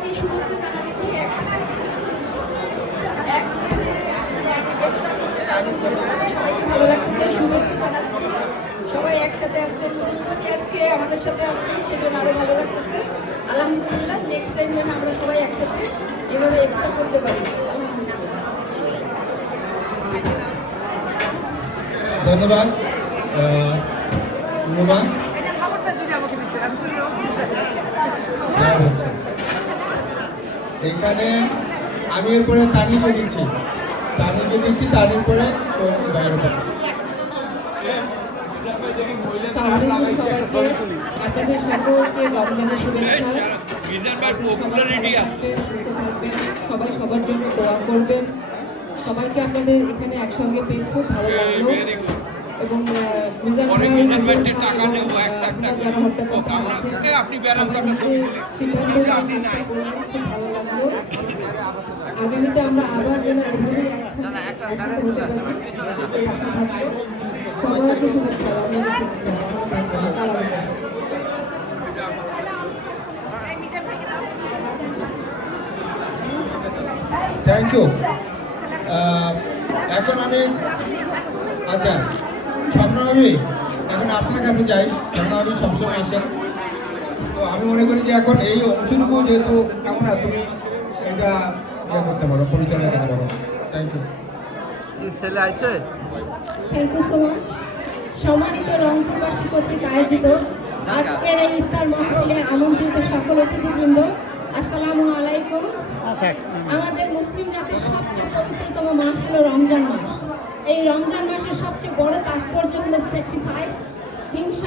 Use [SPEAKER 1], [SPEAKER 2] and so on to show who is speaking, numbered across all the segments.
[SPEAKER 1] সবাইকে শুভেচ্ছা জানাচ্ছি একসাথে। একসাথে ইফতার করতে পারলাম জন্য আমাদের সবাইকে ভালো লাগতেছে শুভেচ্ছা জানাচ্ছি। সবাই একসাথে আছেন। আজকে আমাদের সাথে আছি সেজন্য আরও ভালো লাগতেছে। আলহামদুলিল্লাহ নেক্সট টাইম যেন আমরা সবাই একসাথে এভাবে ইফতার করতে পারি। আলহামদুলিল্লাহ।
[SPEAKER 2] ধন্যবাদ। রুমা। এখানে আমি এরপরে তানিকে দিচ্ছি। তানিকে দিচ্ছি তানির পরে
[SPEAKER 3] আপনাদের সকলকে রমজানের সুস্থ থাকবেন, সবাই সবার জন্য দোয়া করবেন। সবাইকে আপনাদের এখানে একসঙ্গে পেয়ে খুব ভালো লাগল. এবং। যারা আগামীতে আমরা আবার যেন এভাবেই একসাথে একসাথে হতে পারি সেই আশা থাকল সবাইকে শুভেচ্ছা রমজানের শুভেচ্ছা ভালো থাকবেন। আসসালামু আলাইকুম।
[SPEAKER 2] থ্যাংক ইউ এখন আমি আচ্ছা স্বপ্নভাবী এখন আপনার কাছে যাই স্বপ্নভাবী সবসময় আসেন। তো আমি মনে করি যে এখন এই অংশটুকু যেহেতু কেমন না তুমি এটা ইয়ে করতে পারো পরিচালনা করতে পারো। থ্যাংক ইউ
[SPEAKER 4] ছেলে আইছে
[SPEAKER 1] থ্যাংক ইউ সো মাচ সম্মানিত রংপুরবাসী কর্তৃক আয়োজিত আজকের এই ইফতার মাহফিলে আমন্ত্রিত সকল অতিথিবৃন্দ আসসালামু আলাইকুম।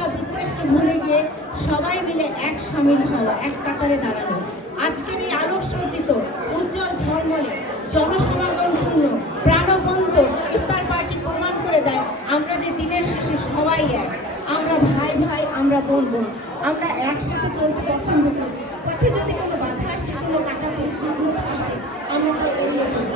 [SPEAKER 1] হিংসা বিদ্বেষকে ভুলে গিয়ে সবাই মিলে এক সামিল হওয়া, এক কাতারে দাঁড়ানো আজকের এই আলোকসজ্জিত উজ্জ্বল ঝলমলে জনসমাগমপূর্ণ প্রাণবন্ত ইফতার পার্টি প্রমাণ করে দেয়, আমরা যে দিনের শেষে সবাই এক। আমরা ভাই ভাই, আমরা বোন বোন, আমরা একসাথে চলতে পছন্দ করি। পথে যদি কোনো বাধা আসে, কোনো কাটা বিঘ্নতা আসে, আমরা তা এড়িয়ে চলব।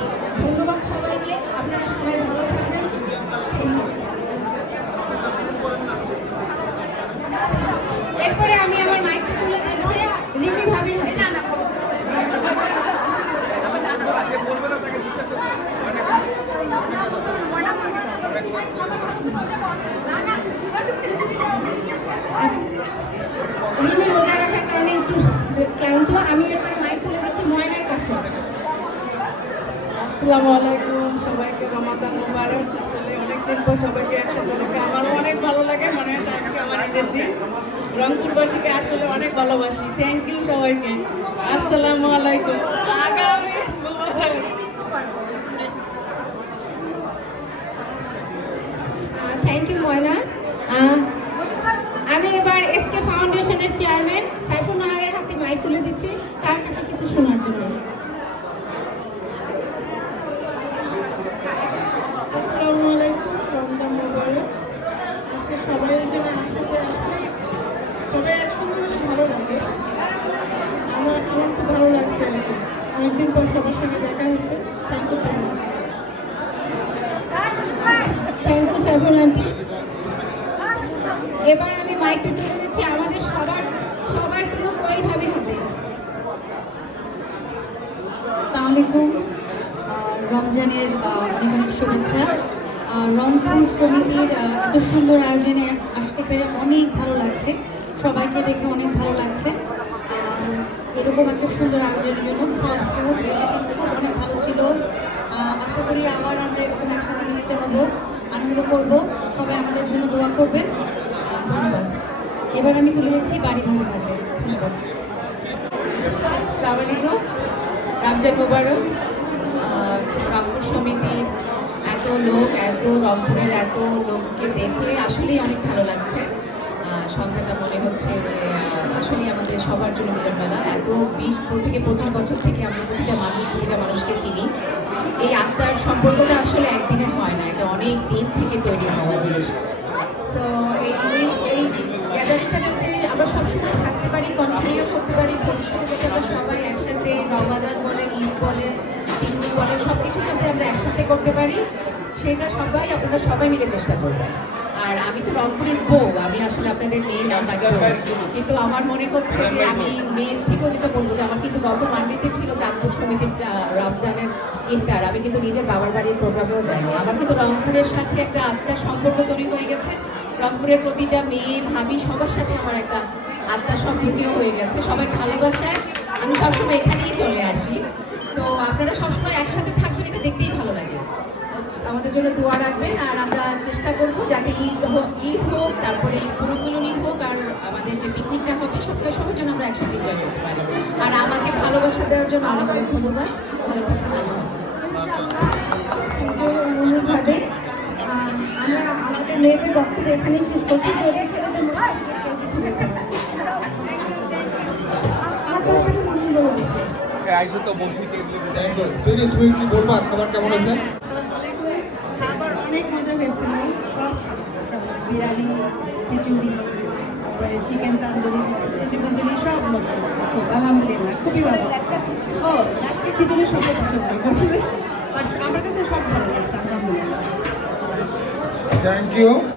[SPEAKER 5] আসসালামু আলাইকুম, সবাইকে রমাদান মুবারক। আসলে অনেকদিন পর সবাইকে একসাথে দেখে আমারও অনেক ভালো লাগে, মনে হয় আজকে আমার ঈদের দিন। রংপুরবাসীকে আসলে অনেক ভালোবাসি। থ্যাংক ইউ সবাইকে। আসসালামু আলাইকুম।
[SPEAKER 1] Thank you Moyna. আমি এবার এসকে ফাউন্ডেশনের চেয়ারম্যান সাইফুল নাহারের হাতে মাইক তুলে দিচ্ছি তার কাছে কিছু শোনার জন্য
[SPEAKER 5] আসসালামু আলাইকুম রমজান মুবারক আজকে সবাই এখানে আসাতে আসলে সবাই একসঙ্গে হলে ভালো আমার আমার খুব ভালো লাগছে আর কি অনেকদিন পর সবার সঙ্গে দেখা হয়েছে। Thank you so much
[SPEAKER 1] thank you Saiful aunty এবার আমি মাইকটা তুলে দিচ্ছি আমাদের সবার সবার প্রিয় কোয়েল ভাবির হাতে
[SPEAKER 6] আসসালামু আলাইকুম। রমজানের অনেক অনেক শুভেচ্ছা। রংপুর সমিতির এত সুন্দর আয়োজনে আসতে পেরে অনেক ভালো লাগছে। সবাইকে দেখে অনেক ভালো লাগছে। এরকম একটা সুন্দর আয়োজনের জন্য খাওয়া এভরিথিং খুব অনেক ভালো ছিল। আশা করি আবার আমরা এরকম একসাথে মিলিত হব, আনন্দ করব। সবাই আমাদের জন্য দোয়া করবেন। ধন্যবাদ। এবার আমি তুলে দিচ্ছি বাড়ি হাতে ধন্যবাদ।
[SPEAKER 3] আসসালামু আলাইকুম। রমজান মুবারক। রংপুর সমিতির এত লোক, এত রংপুরের এত লোককে দেখে আসলেই অনেক ভালো লাগছে। সন্ধ্যাটা মনে হচ্ছে যে আহ, আসলেই আমাদের সবার জন্য মিলনমেলা এত বিশ থেকে পঁচিশ বছর থেকে আমরা প্রতিটা মানুষ প্রতিটা মানুষকে চিনি। এই আত্মার সম্পর্কটা আসলে একদিনে হয় না এটা অনেক দিন থেকে তৈরি হওয়া জিনিস। সো এই এই- গ্যাদারিংটা আমরা সবসময় থাকতে পারি কন্টিনিউ করতে পারি ভবিষ্যতে যাতে আমরা সবাই একসাথে রমাদান বলেন ঈদ বলেন হিন্দু বলেন সব কিছু যাতে আমরা একসাথে করতে পারি সেটা সবাই আপনারা সবাই মিলে চেষ্টা করবেন। আর আমি তো রংপুরের বউ, আমি আসলে আপনাদের মেয়ে না কিন্তু আমার মনে হচ্ছে যে আমি মেয়ের থেকেও যেটা বলব যে আমার কিন্তু গত মান্ডিতে ছিল চাঁদপুর সমিতির রমজানের ইফতার। আমি কিন্তু নিজের বাবার বাড়ির প্রোগ্রামেও যাইনি। আমার কিন্তু রংপুরের সাথে একটা আত্মার সম্পর্ক তৈরি হয়ে গেছে। রংপুরের প্রতিটা মেয়ে, ভাবি সবার সাথে আমার একটা আত্মার সম্পর্কীয় হয়ে গেছে সবার ভালোবাসায়। আমি সবসময় এখানেই চলে আসি। তো আপনারা সবসময় একসাথে থাকবেন, এটা দেখতেই ভালো লাগে। আমাদের জন্য দোয়া রাখবেন আর আমরা চেষ্টা করব যাতে ঈদ হোক ঈদ হোক তারপরে ঈদ হোক আর আমাদের যে পিকনিকটা হবে সবটা সবার জন্য আমরা একসাথে এনজয় করতে পারি। আর আমাকে ভালোবাসা দেওয়ার জন্য অনেক অনেক ধন্যবাদ। ভালো থাকবেন
[SPEAKER 1] অনুরূপভাবে আমরা আমাদের মেয়েদের বক্তব্য এখানেই শেষ করছি। যদি ছেলেদের
[SPEAKER 7] আইসো তো বসি। টেবিলে
[SPEAKER 2] তুমি কি বলবা? খাবার কেমন আছে
[SPEAKER 5] আসসালামু আলাইকুম খাবার অনেক হয়েছিল সব বিরিয়ানি, খিচুড়ি, তারপরে চিকেন তান্দুরি, খিচুড়ি সব খুব, আলহামদুলিল্লাহ, খুবই ভালো। ও, খিচুড়ি সব পছন্দ করি বাট আমার কাছে সব ভালো লাগছে, আলহামদুলিল্লাহ।
[SPEAKER 2] Thank you